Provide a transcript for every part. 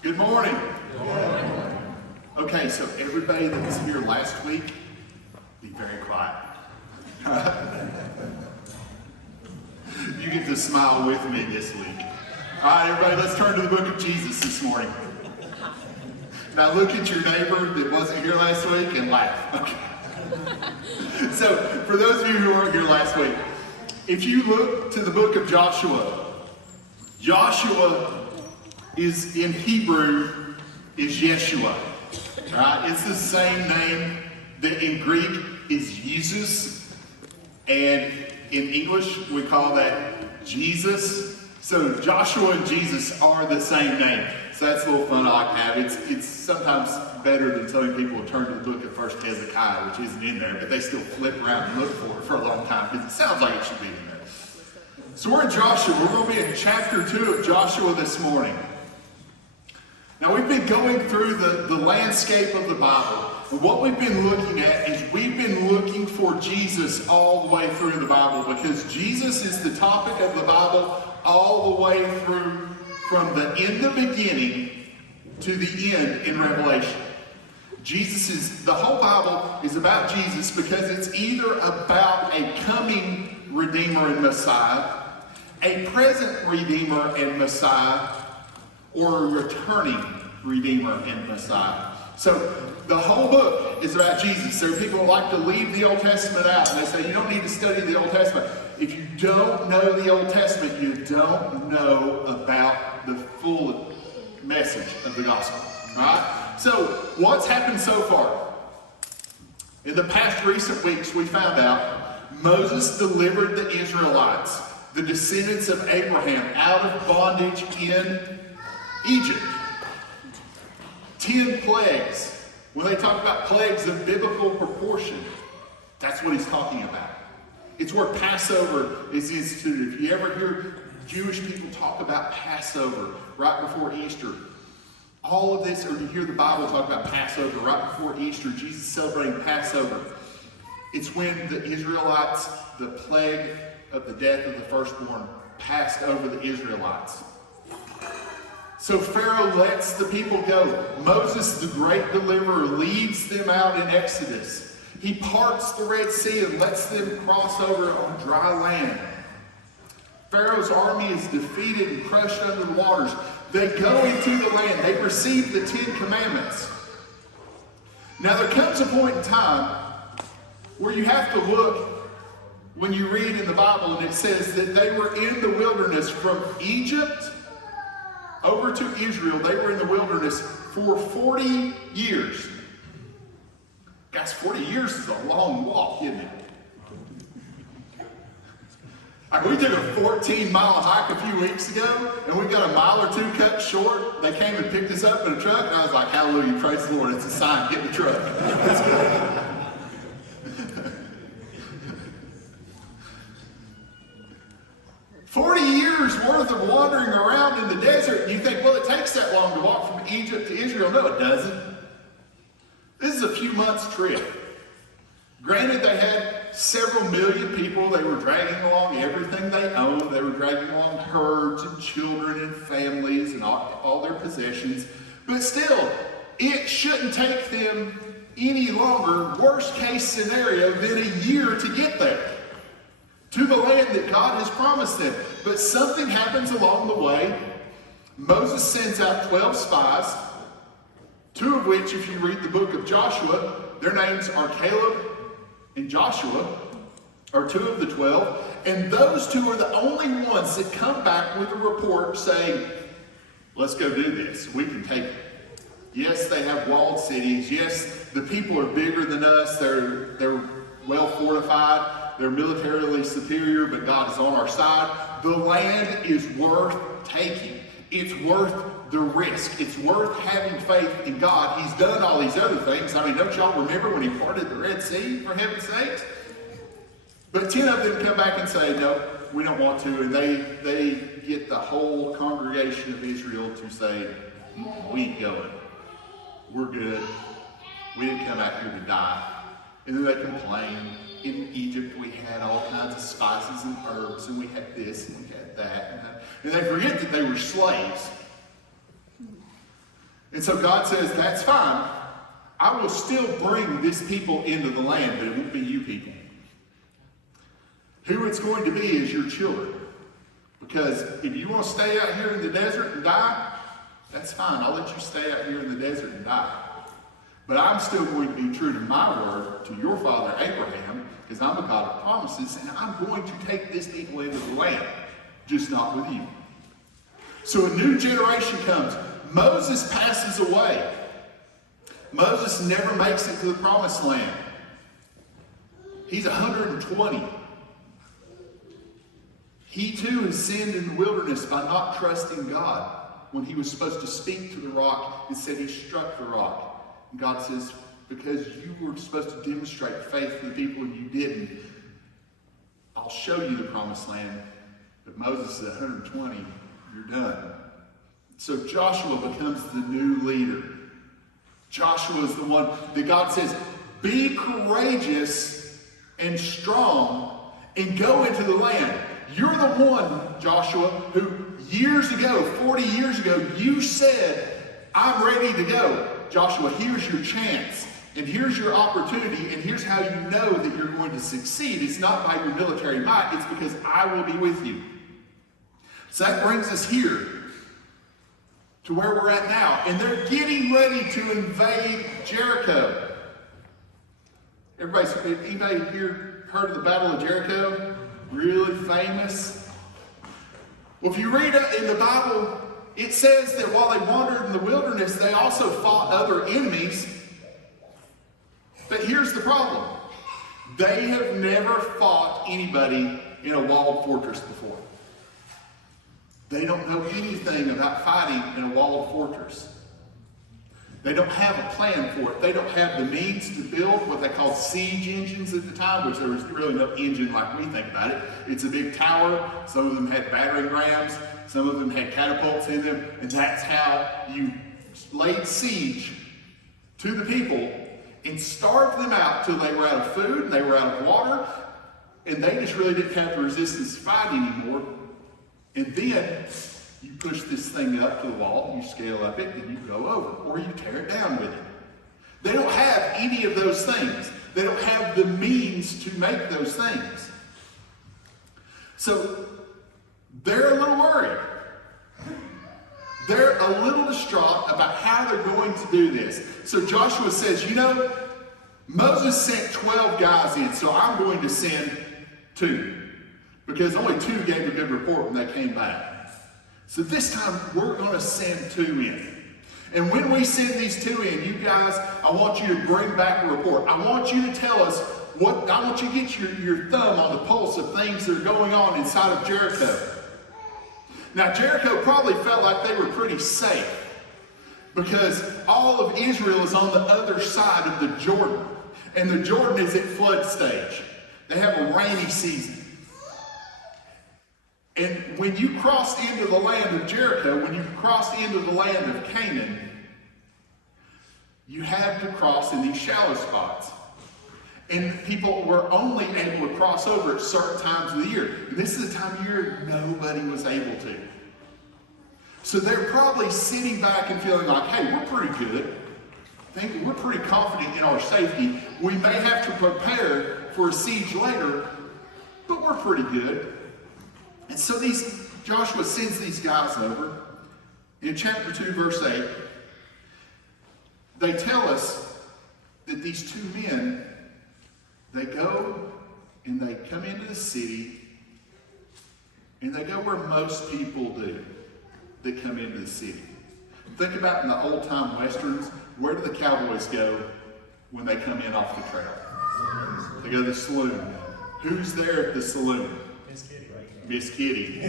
Good morning. Good morning. Okay, so everybody that was here last week, be very quiet. You get to smile with me this week. All right, everybody, let's turn to the book of Jesus this morning. Now look at your neighbor that wasn't here last week and laugh. Okay. So, for those of you who weren't here last week, if you look to the book of Joshua, Joshua is in Hebrew is Yeshua, right? It's the same name that in Greek is Jesus, and in English we call that Jesus. So Joshua and Jesus are the same name. So that's a little fun I like to have. It's sometimes better than telling people to turn to the book of First Hezekiah, which isn't in there, but they still flip around and look for it for a long time because it sounds like it should be in there. So we're in Joshua. We're going to be in chapter 2 of Joshua this morning. Now we've been going through the landscape of the Bible. And what we've been looking at is we've been looking for Jesus all the way through the Bible, because Jesus is the topic of the Bible all the way through, from the beginning to the end in Revelation. The whole Bible is about Jesus because it's either about a coming Redeemer and Messiah, a present Redeemer and Messiah, or a returning Redeemer and Messiah. So the whole book is about Jesus. There are people who like to leave the Old Testament out, and they say you don't need to study the Old Testament. If you don't know the Old Testament, you don't know about the full message of the gospel. Right? So what's happened so far? In the past recent weeks, we found out Moses delivered the Israelites, the descendants of Abraham, out of bondage in Egypt. 10 plagues. When they talk about plagues of biblical proportion, that's what he's talking about. It's where Passover is instituted. If you ever hear Jewish people talk about Passover right before Easter, all of this, or you hear the Bible talk about Passover right before Easter, Jesus celebrating Passover, it's when the Israelites, the plague of the death of the firstborn, passed over the Israelites. So Pharaoh lets the people go. Moses, the great deliverer, leads them out in Exodus. He parts the Red Sea and lets them cross over on dry land. Pharaoh's army is defeated and crushed under the waters. They go into the land. They receive the 10 commandments. Now there comes a point in time where you have to look when you read in the Bible, and it says that they were in the wilderness from Egypt over to Israel. They were in the wilderness for 40 years. Guys, 40 years is a long walk, isn't it? We took a 14-mile hike a few weeks ago, and we got a mile or two cut short. They came and picked us up in a truck, and I was like, hallelujah, praise the Lord, it's a sign, get in the truck. That's good. 40 years worth of wandering around in the desert, and you think, well, it takes that long to walk from Egypt to Israel. No, it doesn't. This is a few months trip. Granted, they had several million people. They were dragging along everything they owned. They were dragging along herds and children and families and all their possessions. But still, it shouldn't take them any longer, worst case scenario, than a year to get there, to the land that God has promised them. But something happens along the way. Moses sends out 12 spies, 2 of which, if you read the book of Joshua, their names are Caleb and Joshua, are 2 of the 12. And those 2 are the only ones that come back with a report saying, let's go do this. We can take it. Yes, they have walled cities. Yes, the people are bigger than us. They're well fortified. They're militarily superior, but God is on our side. The land is worth taking. It's worth the risk. It's worth having faith in God. He's done all these other things. I mean, don't y'all remember when he parted the Red Sea, for heaven's sakes? But 10 of them come back and say, no, we don't want to. And they get the whole congregation of Israel to say, we ain't going. We're good. We didn't come out here to die. And then they complain. In Egypt, we had all kinds of spices and herbs, and we had this, and we had that. And they forget that they were slaves. And so God says, that's fine. I will still bring this people into the land, but it won't be you people. Who it's going to be is your children. Because if you want to stay out here in the desert and die, that's fine. I'll let you stay out here in the desert and die. But I'm still going to be true to my word, to your father Abraham, because I'm a God of promises, and I'm going to take this people into the land, just not with you. So a new generation comes. Moses passes away. Moses never makes it to the promised land. He's 120. He too has sinned in the wilderness by not trusting God. When he was supposed to speak to the rock, it said he struck the rock. And God says, because you were supposed to demonstrate faith to the people and you didn't, I'll show you the promised land. But Moses is 120, you're done. So Joshua becomes the new leader. Joshua is the one that God says, be courageous and strong and go into the land. You're the one, Joshua, who years ago, 40 years ago, you said, I'm ready to go. Joshua, here's your chance, and here's your opportunity, and here's how you know that you're going to succeed. It's not by your military might, it's because I will be with you. So that brings us here to where we're at now, and they're getting ready to invade Jericho. Anybody here heard of the Battle of Jericho? Really famous. Well, if you read in the Bible, it says that while they wandered in the wilderness, they also fought other enemies. But here's the problem. They have never fought anybody in a walled fortress before. They don't know anything about fighting in a walled fortress. They don't have a plan for it. They don't have the means to build what they called siege engines at the time, which there was really no engine like we think about it. It's a big tower. Some of them had battering rams. Some of them had catapults in them. And that's how you laid siege to the people and starved them out till they were out of food and they were out of water. And they just really didn't have the resistance to fight anymore. And then you push this thing up to the wall, you scale up it, and you go over, or you tear it down with it. They don't have any of those things. They don't have the means to make those things. So they're a little worried. They're a little distraught about how they're going to do this. So Joshua says, you know, Moses sent 12 guys in, so I'm going to send 2. Because only 2 gave a good report when they came back. So this time, we're going to send 2 in. And when we send these 2 in, you guys, I want you to bring back a report. I want you to tell us what, I want you to get your thumb on the pulse of things that are going on inside of Jericho. Now, Jericho probably felt like they were pretty safe because all of Israel is on the other side of the Jordan. And the Jordan is at flood stage. They have a rainy season. And when you crossed into the land of Jericho, when you crossed into the land of Canaan, you had to cross in these shallow spots. And people were only able to cross over at certain times of the year. And this is a time of year nobody was able to. So they're probably sitting back and feeling like, hey, we're pretty good. We're pretty confident in our safety. We may have to prepare for a siege later, but we're pretty good. And so Joshua sends these guys over. In chapter 2, verse 8, they tell us that these 2 men, they go and they come into the city and they go where most people do that come into the city. Think about in the old time westerns, where do the cowboys go when they come in off the trail? They go to the saloon. Who's there at the saloon? Miss Kitty.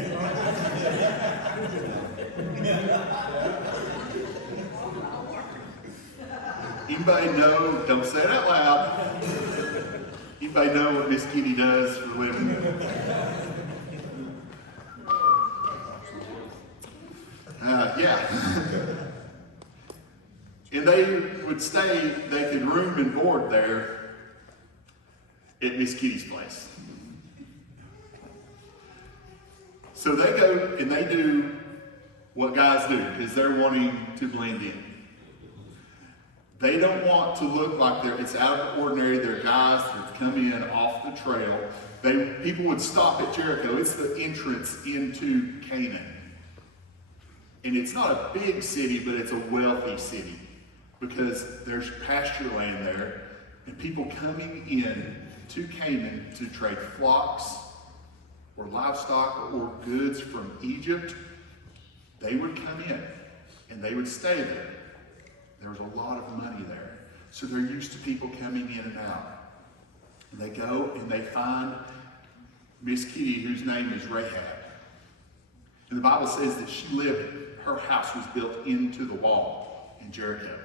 Anybody know, don't say it out loud. Anybody know what Miss Kitty does for a living? Yeah. And they would stay, they could room and board there at Miss Kitty's place. So they go and they do what guys do because they're wanting to blend in. They don't want to look like it's out of the ordinary. They're guys that have come in off the trail. People would stop at Jericho. It's the entrance into Canaan. And it's not a big city, but it's a wealthy city because there's pasture land there and people coming in to Canaan to trade flocks or livestock or goods from Egypt. They would come in and they would stay there. There was a lot of money there. So they're used to people coming in and out. And they go and they find Miss Kitty, whose name is Rahab. And the Bible says that her house was built into the wall in Jericho.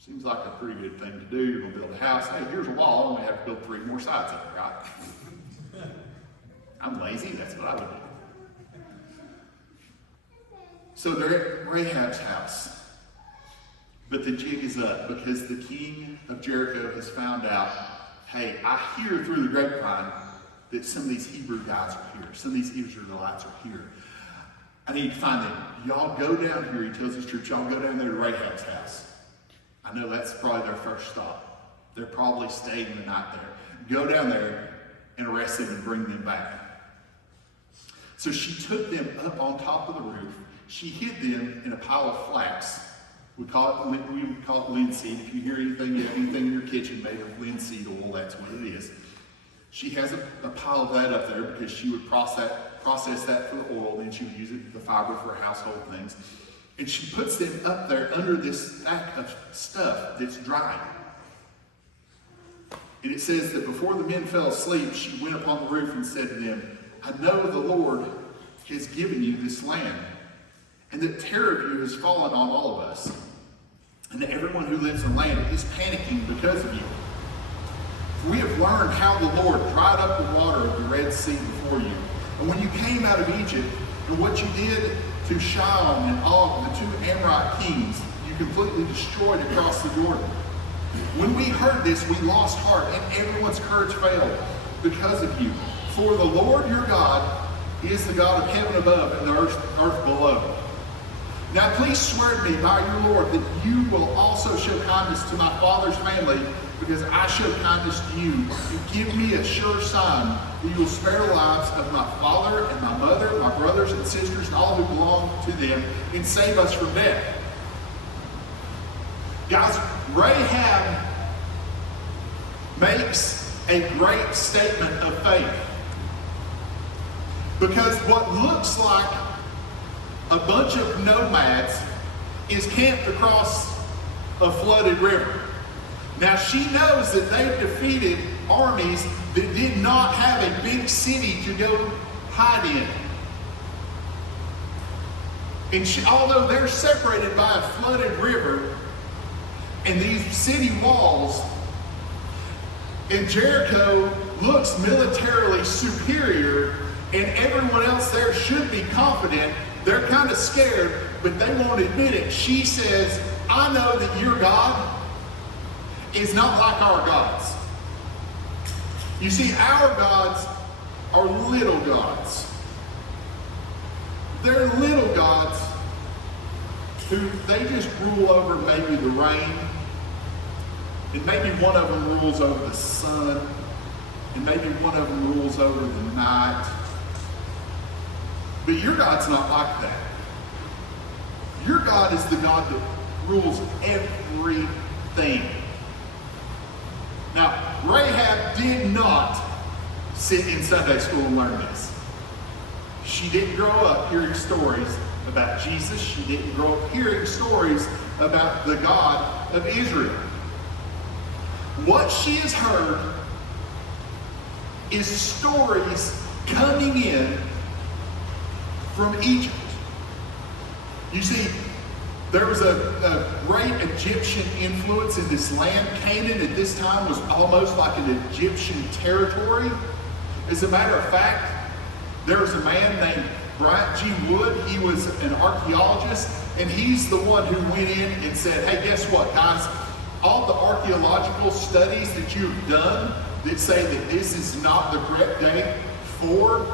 Seems like a pretty good thing to do. You're going to build a house. Hey, here's a wall, and we have to build 3 more sides of it, right? I'm lazy. That's what I would do. So they're at Rahab's house. But the jig is up because the king of Jericho has found out, hey, I hear through the grapevine that some of these Hebrew guys are here. Some of these Israelites are here. I need to find them. Y'all go down here, he tells his troops, y'all go down there to Rahab's house. I know that's probably their first stop. They're probably staying the night there. Go down there and arrest them and bring them back. So she took them up on top of the roof. She hid them in a pile of flax. We would call it linseed. If you hear anything, you have anything in your kitchen made of linseed oil, that's what it is. She has a pile of that up there because she would process that for the oil, then she would use it, the fiber for household things. And she puts them up there under this stack of stuff that's drying. And it says that before the men fell asleep, she went upon the roof and said to them, I know the Lord has given you this land, and that terror of you has fallen on all of us. And that everyone who lives in land is panicking because of you. For we have learned how the Lord dried up the water of the Red Sea before you. And when you came out of Egypt, and what you did to Sihon and Og, the 2 Amorite kings, you completely destroyed across the Jordan. When we heard this, we lost heart, and everyone's courage failed because of you. For the Lord your God is the God of heaven above and the earth below. Now please swear to me by your Lord that you will also show kindness to my father's family, because I show kindness to you. And give me a sure sign that you will spare the lives of my father and my mother, my brothers and sisters, and all who belong to them, and save us from death. Guys, Rahab makes a great statement of faith. Because what looks like a bunch of nomads is camped across a flooded river. Now she knows that they've defeated armies that did not have a big city to go hide in. And although they're separated by a flooded river and these city walls, and Jericho looks militarily superior, and everyone else there should be confident, they're kind of scared, but they won't admit it. She says, I know that your God is not like our gods. You see, our gods are little gods. They're little gods who they just rule over maybe the rain, and maybe one of them rules over the sun, and maybe one of them rules over the night. But your God's not like that. Your God is the God that rules everything. Now, Rahab did not sit in Sunday school and learn this. She didn't grow up hearing stories about Jesus. She didn't grow up hearing stories about the God of Israel. What she has heard is stories coming in from Egypt. You see, there was a great Egyptian influence in this land. Canaan at this time was almost like an Egyptian territory. As a matter of fact, there was a man named Bryant G. Wood. He was an archaeologist, and he's the one who went in and said, hey, guess what, guys? All the archaeological studies that you've done that say that this is not the correct date for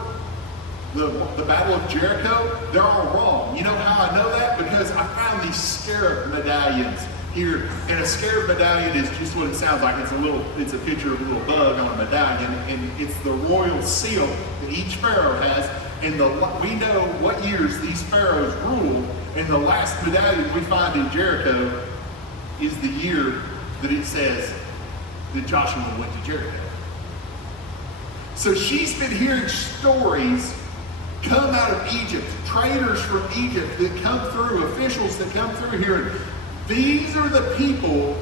the Battle of Jericho, they're all wrong. You know how I know that? Because I found these scarab medallions here, and a scarab medallion is just what it sounds like. It's a picture of a little bug on a medallion, and it's the royal seal that each pharaoh has. And we know what years these pharaohs ruled, and the last medallion we find in Jericho is the year that it says that Joshua went to Jericho. So she's been hearing stories come out of Egypt, traders from Egypt that come through, officials that come through here. These are the people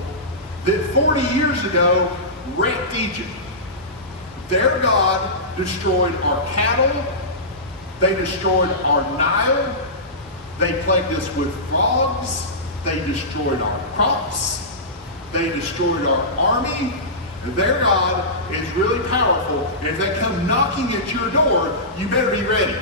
that 40 years ago wrecked Egypt. Their God destroyed our cattle. They destroyed our Nile. They plagued us with frogs. They destroyed our crops. They destroyed our army. Their God is really powerful. And if they come knocking at your door, you better be ready.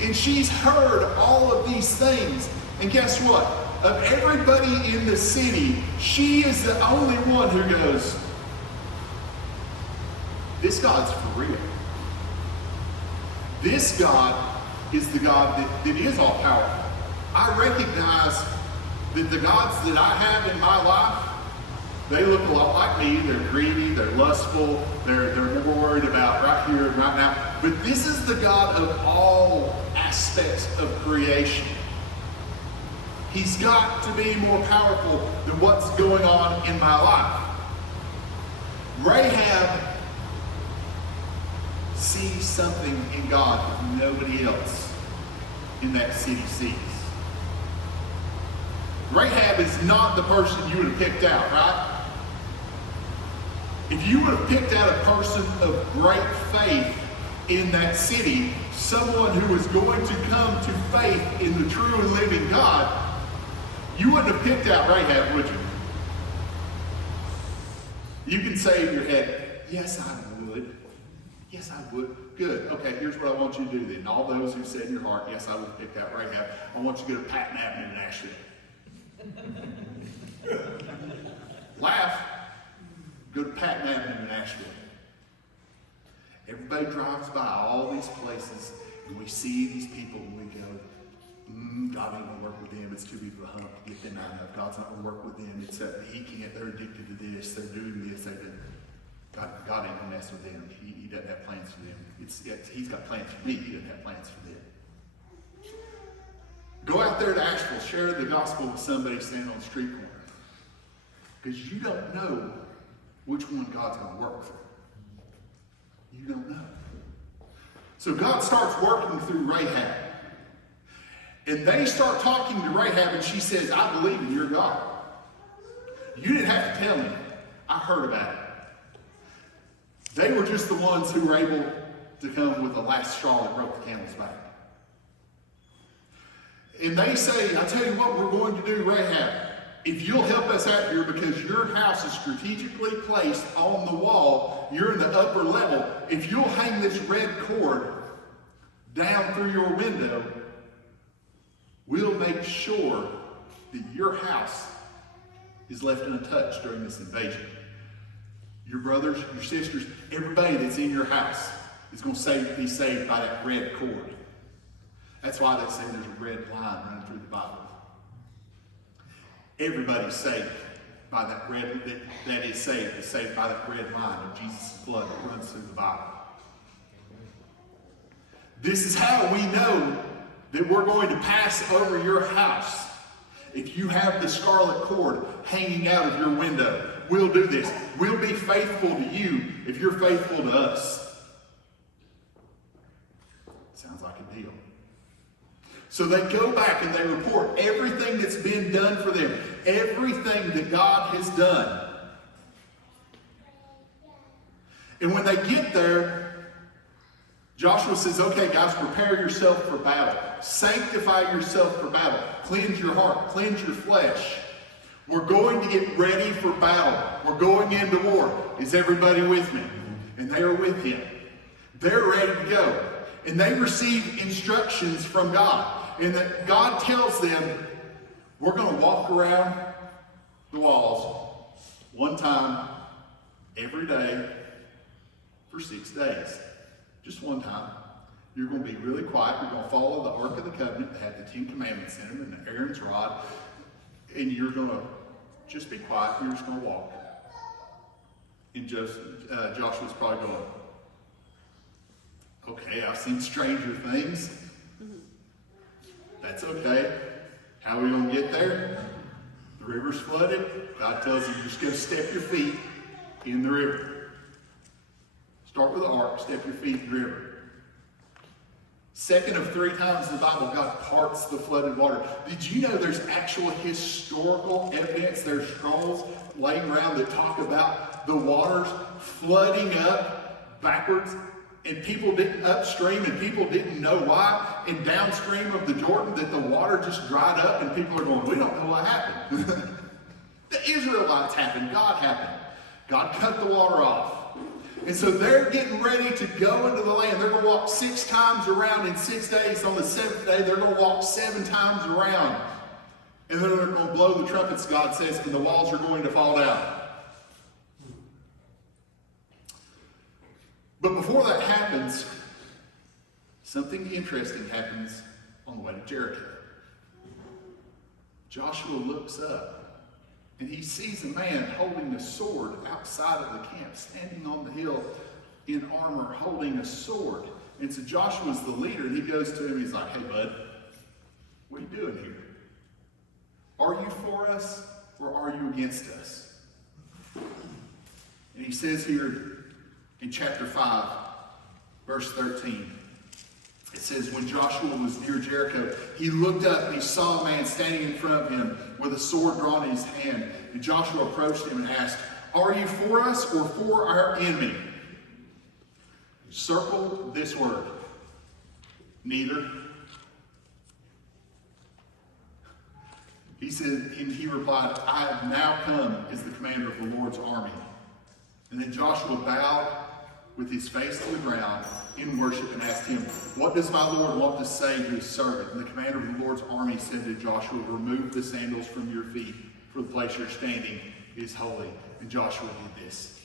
And she's heard all of these things. And guess what? Of everybody in the city, she is the only one who goes, this God's for real. This God is the God that is all powerful. I recognize that the gods that I have in my life, they look a lot like me. They're greedy, they're lustful, they're more worried about right here and right now. But this is the God of all aspects of creation. He's got to be more powerful than what's going on in my life. Rahab sees something in God that nobody else in that city sees. Rahab is not the person you would have picked out, right? If you would have picked out a person of great faith in that city, someone who was going to come to faith in the true and living God, you wouldn't have picked out Rahab, would you? You can say in your head, yes, I would. Yes, I would. Good. Okay, here's what I want you to do then. All those who said in your heart, yes, I would have picked out Rahab, I want you to go to Patton Avenue in Asheville. Laugh. Go to Patton Avenue in Asheville. Everybody drives by all these places, and we see these people, and we go, God ain't going to work with them. It's too big of a hump to get them out of. God's not going to work with them. He can't. They're addicted to this. They're doing this. God ain't going to mess with them. He doesn't have plans for them. He's got plans for me. He doesn't have plans for them. Go out there to Asheville. Share the gospel with somebody standing on the street corner. Because you don't know which one God's going to work through. You don't know. So God starts working through Rahab. And they start talking to Rahab, and she says, I believe in your God. You didn't have to tell me. I heard about it. They were just the ones who were able to come with the last straw that broke the camel's back. And they say, I tell you what we're going to do, Rahab. If you'll help us out here, because your house is strategically placed on the wall, you're in the upper level. If you'll hang this red cord down through your window, we'll make sure that your house is left untouched during this invasion. Your brothers, your sisters, everybody that's in your house is going to be saved by that red cord. That's why they say there's a red line running through the Bible. Everybody's saved by that red, that is saved by that red line of Jesus' blood that runs through the Bible. This is how we know that we're going to pass over your house. If you have the scarlet cord hanging out of your window, we'll do this. We'll be faithful to you if you're faithful to us. Sounds like a deal. So they go back and they report everything that's been done for them, everything that God has done. And when they get there, Joshua says, okay, guys, prepare yourself for battle. Sanctify yourself for battle. Cleanse your heart. Cleanse your flesh. We're going to get ready for battle. We're going into war. Is everybody with me? And they are with him. They're ready to go. And they receive instructions from God. And that God tells them, we're going to walk around the walls one time every day for 6 days. just one time. You're going to be really quiet. You're going to follow the Ark of the Covenant that had the 10 Commandments in them and Aaron's rod. And you're going to just be quiet. You're just going to walk. And Joshua's probably going, okay, I've seen stranger things. That's okay. How are we going to get there? The river's flooded. God tells you you're just going to step your feet in the river. Start with the ark, step your feet in the river. Second of 3 times in the Bible, God parts the flooded water. Did you know there's actual historical evidence? There's scrolls laying around that talk about the waters flooding up backwards, and people didn't upstream, and people didn't know why. And downstream of the Jordan, that the water just dried up, and people are going, we don't know what happened. The Israelites happened. God happened. God cut the water off. And so they're getting ready to go into the land. They're going to walk 6 times around in 6 days. On the 7th day, they're going to walk 7 times around. And then they're going to blow the trumpets, God says, and the walls are going to fall down. But before that happens, something interesting happens on the way to Jericho. Joshua looks up. And he sees a man holding a sword outside of the camp, standing on the hill in armor, holding a sword. And so Joshua's the leader, and he goes to him, he's like, hey, bud, what are you doing here? Are you for us, or are you against us? And he says here in chapter 5, verse 13, it says, when Joshua was near Jericho, he looked up and he saw a man standing in front of him with a sword drawn in his hand. And Joshua approached him and asked, are you for us or for our enemy? Circle this word. Neither. He said, and he replied, I have now come as the commander of the Lord's army. And then Joshua bowed with his face to the ground in worship and asked him, what does my Lord want to say to his servant? And the commander of the Lord's army said to Joshua, remove the sandals from your feet, for the place you're standing is holy. And Joshua did this.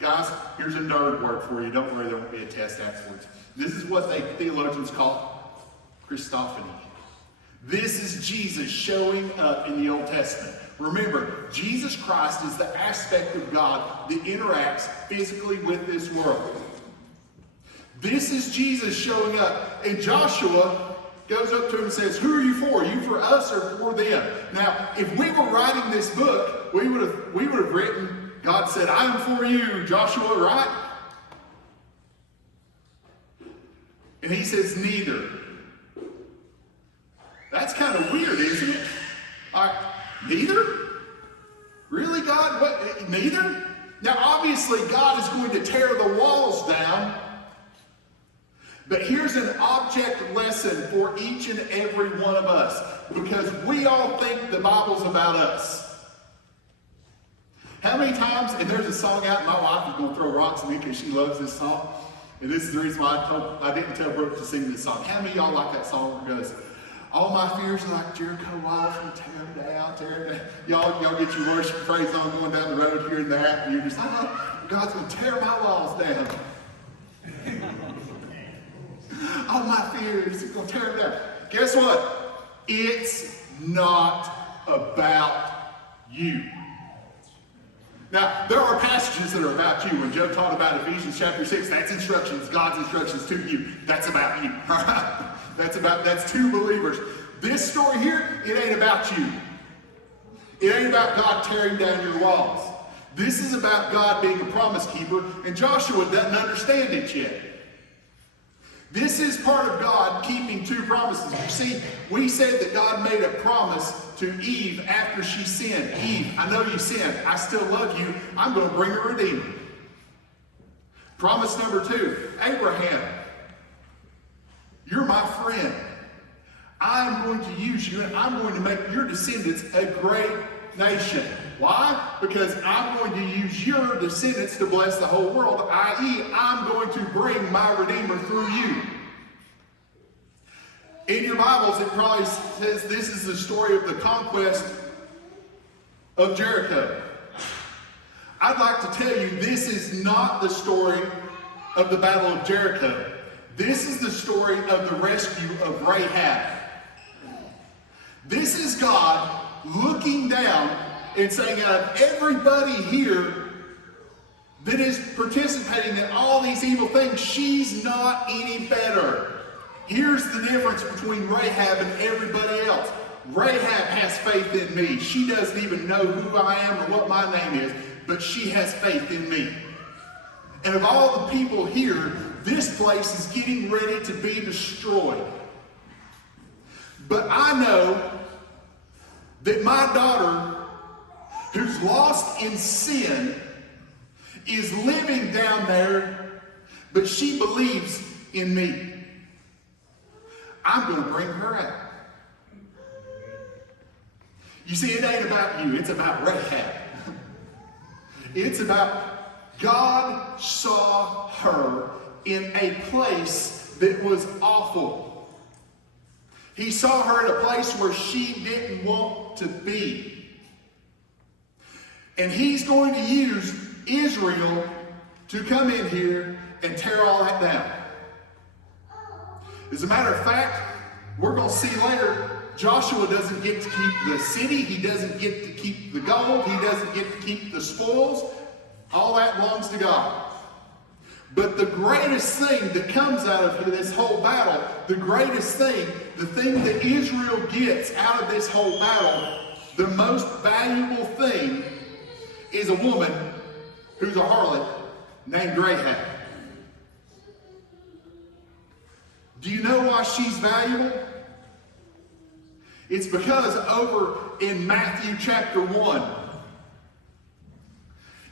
Guys, here's a nerd word for you. Don't worry, there won't be a test afterwards. This is what theologians call Christophany. This is Jesus showing up in the Old Testament. Remember, Jesus Christ is the aspect of God that interacts physically with this world. This is Jesus showing up. And Joshua goes up to him and says, who are you for? Are you for us or for them? Now, if we were writing this book, we would have written, God said, I am for you, Joshua, right? And he says, neither. That's kind of weird, isn't it? Neither? Really, God? What? Neither? Now, obviously, God is going to tear the walls down. But here's an object lesson for each and every one of us, because we all think the Bible's about us. How many times, and there's a song out, my wife is going to throw rocks at me because she loves this song, and this is the reason why I didn't tell Brooke to sing this song. How many of y'all like that song where it goes, all my fears are like Jericho walls, and tear them down, tear them down. Y'all get your worship praise on going down the road here and that, and you're just like, oh, God's going to tear my walls down. All my fears are going to tear them down. Guess what? It's not about you. Now, there are passages that are about you. When Joe taught about Ephesians chapter 6, that's instructions, God's instructions to you. That's about you. That's two believers. This story here, it ain't about you. It ain't about God tearing down your walls. This is about God being a promise keeper, and Joshua doesn't understand it yet. This is part of God keeping 2 promises. You see, we said that God made a promise to Eve after she sinned. Eve, I know you sinned. I still love you. I'm going to bring a redeemer. Promise number 2, Abraham, you're my friend. I'm going to use you, and I'm going to make your descendants a great nation. Why? Because I'm going to use your descendants to bless the whole world, i.e., I'm going to bring my Redeemer through you. In your Bibles, it probably says this is the story of the conquest of Jericho. I'd like to tell you this is not the story of the Battle of Jericho. This is the story of the rescue of Rahab. This is God looking down and saying, out of everybody here that is participating in all these evil things, she's not any better. Here's the difference between Rahab and everybody else. Rahab has faith in me. She doesn't even know who I am or what my name is, but she has faith in me. And of all the people here, this place is getting ready to be destroyed. But I know that my daughter, who's lost in sin, is living down there, but she believes in me. I'm going to bring her out. You see, it ain't about you, it's about Rahab. It's about God saw her in a place that was awful. He saw her in a place where she didn't want to be. And he's going to use Israel to come in here and tear all that down. As a matter of fact, we're going to see later, Joshua doesn't get to keep the city. He doesn't get to keep the gold. He doesn't get to keep the spoils. All that belongs to God. But the greatest thing that comes out of this whole battle, the greatest thing, the thing that Israel gets out of this whole battle, the most valuable thing is a woman who's a harlot named Rahab. Do you know why she's valuable? It's because over in Matthew chapter 1,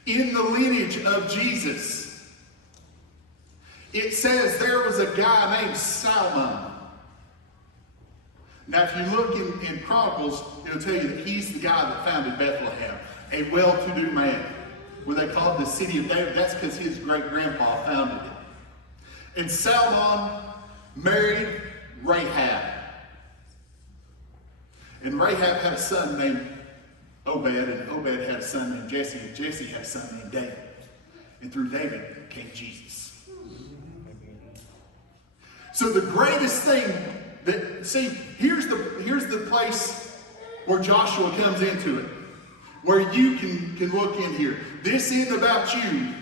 in the lineage of Jesus, it says there was a guy named Salmon. Now, if you look in Chronicles, it'll tell you that he's the guy that founded Bethlehem, a well-to-do man. Where they called the city of David, that's because his great-grandpa founded it. And Salmon married Rahab. And Rahab had a son named Obed, and Obed had a son named Jesse, and Jesse had a son named David. And through David came Jesus. So the greatest thing that, see, here's the place where Joshua comes into it, where you can look in here. This isn't about you,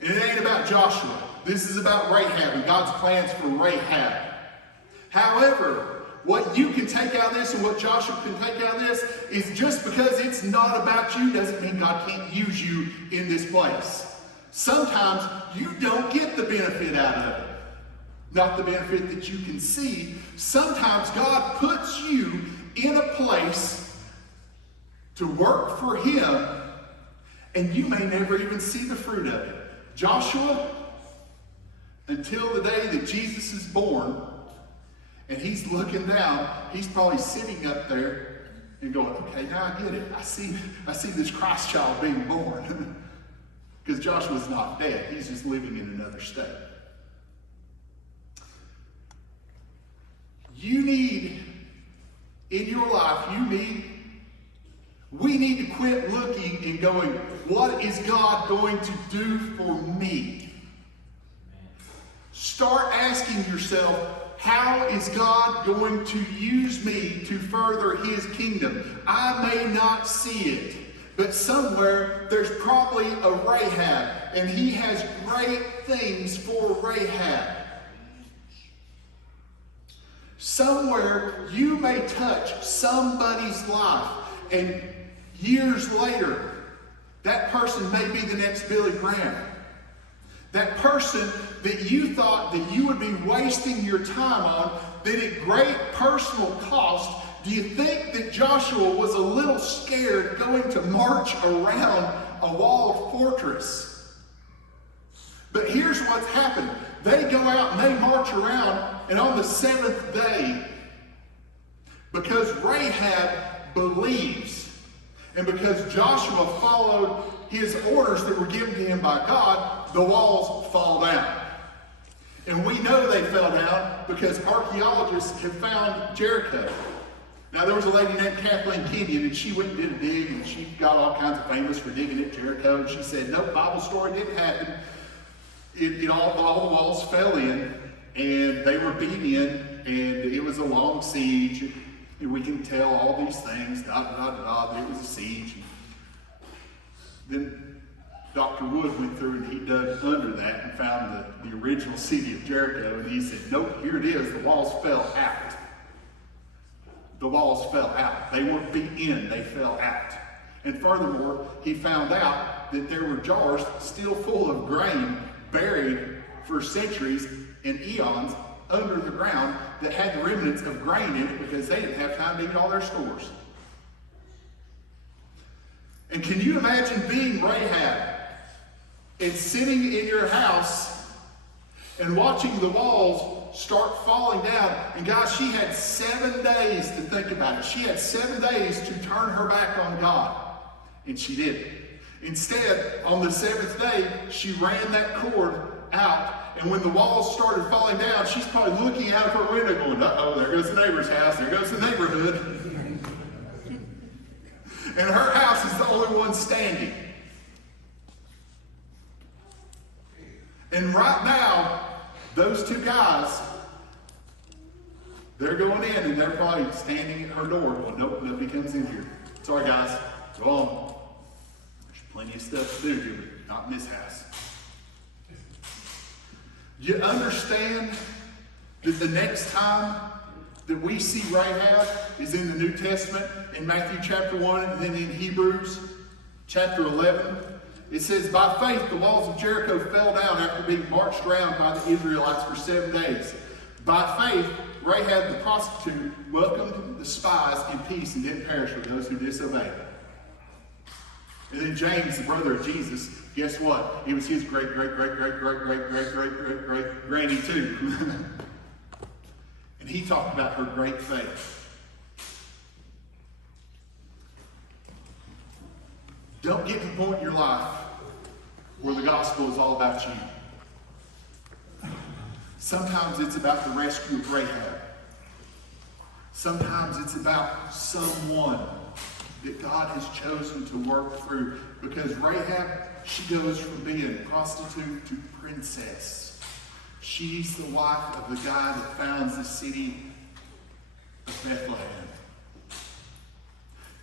and it ain't about Joshua. This is about Rahab and God's plans for Rahab. However, what you can take out of this and what Joshua can take out of this is just because it's not about you doesn't mean God can't use you in this place. Sometimes you don't get the benefit out of it. Not the benefit that you can see. Sometimes God puts you in a place to work for Him, and you may never even see the fruit of it. Joshua, until the day that Jesus is born, and he's looking down, he's probably sitting up there and going, okay, now I get it. I see this Christ child being born. Because Joshua's not dead. He's just living in another state. You need, in your life, we need to quit looking and going, what is God going to do for me? Start asking yourself, how is God going to use me to further His kingdom? I may not see it, but somewhere there's probably a Rahab, and He has great things for Rahab. Somewhere you may touch somebody's life, and years later, that person may be the next Billy Graham. That person that you thought that you would be wasting your time on, that at great personal cost, do you think that Joshua was a little scared going to march around a walled fortress? But here's what's happened. They go out and they march around, and on the seventh day, because Rahab believes, and because Joshua followed his orders that were given to him by God, the walls fall down. And we know they fell down because archaeologists have found Jericho. Now, there was a lady named Kathleen Kenyon, and she went and did a dig, and she got all kinds of famous for digging at Jericho, and she said, no, Bible story didn't happen. all the walls fell in, and they were beat in, and it was a long siege. And we can tell all these things, it was a siege. Then Dr. Wood went through and he dug under that and found the original city of Jericho, and he said, nope, here it is, the walls fell out. The walls fell out. They weren't beat in, they fell out. And furthermore, he found out that there were jars still full of grain buried for centuries and eons under the ground that had the remnants of grain in it because they didn't have time to eat all their stores. And can you imagine being Rahab and sitting in your house and watching the walls start falling down? And guys, she had 7 days to think about it. She had 7 days to turn her back on God. And she didn't. Instead, on the 7th day, she ran that cord out. And when the walls started falling down, she's probably looking out of her window going, uh-oh, there goes the neighbor's house. There goes the neighborhood. And her house is the only one standing. And right now, those two guys, they're going in and they're probably standing at her door going, nope, nobody comes in here. Sorry guys, go on. There's plenty of stuff to do here, but not in this house. You understand that the next time that we see Rahab is in the New Testament, in Matthew chapter 1, and then in Hebrews chapter 11. It says, by faith the walls of Jericho fell down after being marched around by the Israelites for 7 days. By faith, Rahab the prostitute welcomed the spies in peace and didn't perish with those who disobeyed. And then James, the brother of Jesus, guess what? It was his great-great-great-great-great-great-great-great-granny too. And he talked about her great faith. Don't get to the point in your life where the gospel is all about you. Sometimes it's about the rescue of Rahab. Sometimes it's about someone that God has chosen to work through. Because Rahab, she goes from being prostitute to princess. She's the wife of the guy that founds the city of Bethlehem.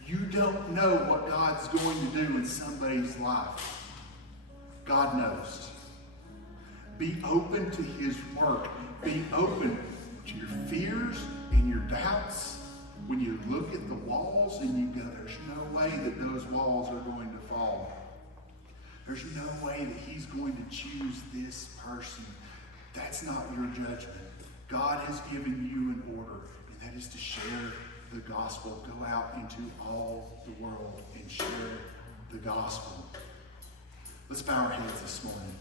You don't know what God's going to do in somebody's life. God knows. Be open to his work. Be open to your fears and your doubts. When you look at the walls and you go, there's no way that those walls are going to fall. There's no way that he's going to choose this person. That's not your judgment. God has given you an order, and that is to share the gospel. Go out into all the world and share the gospel. Let's bow our heads this morning.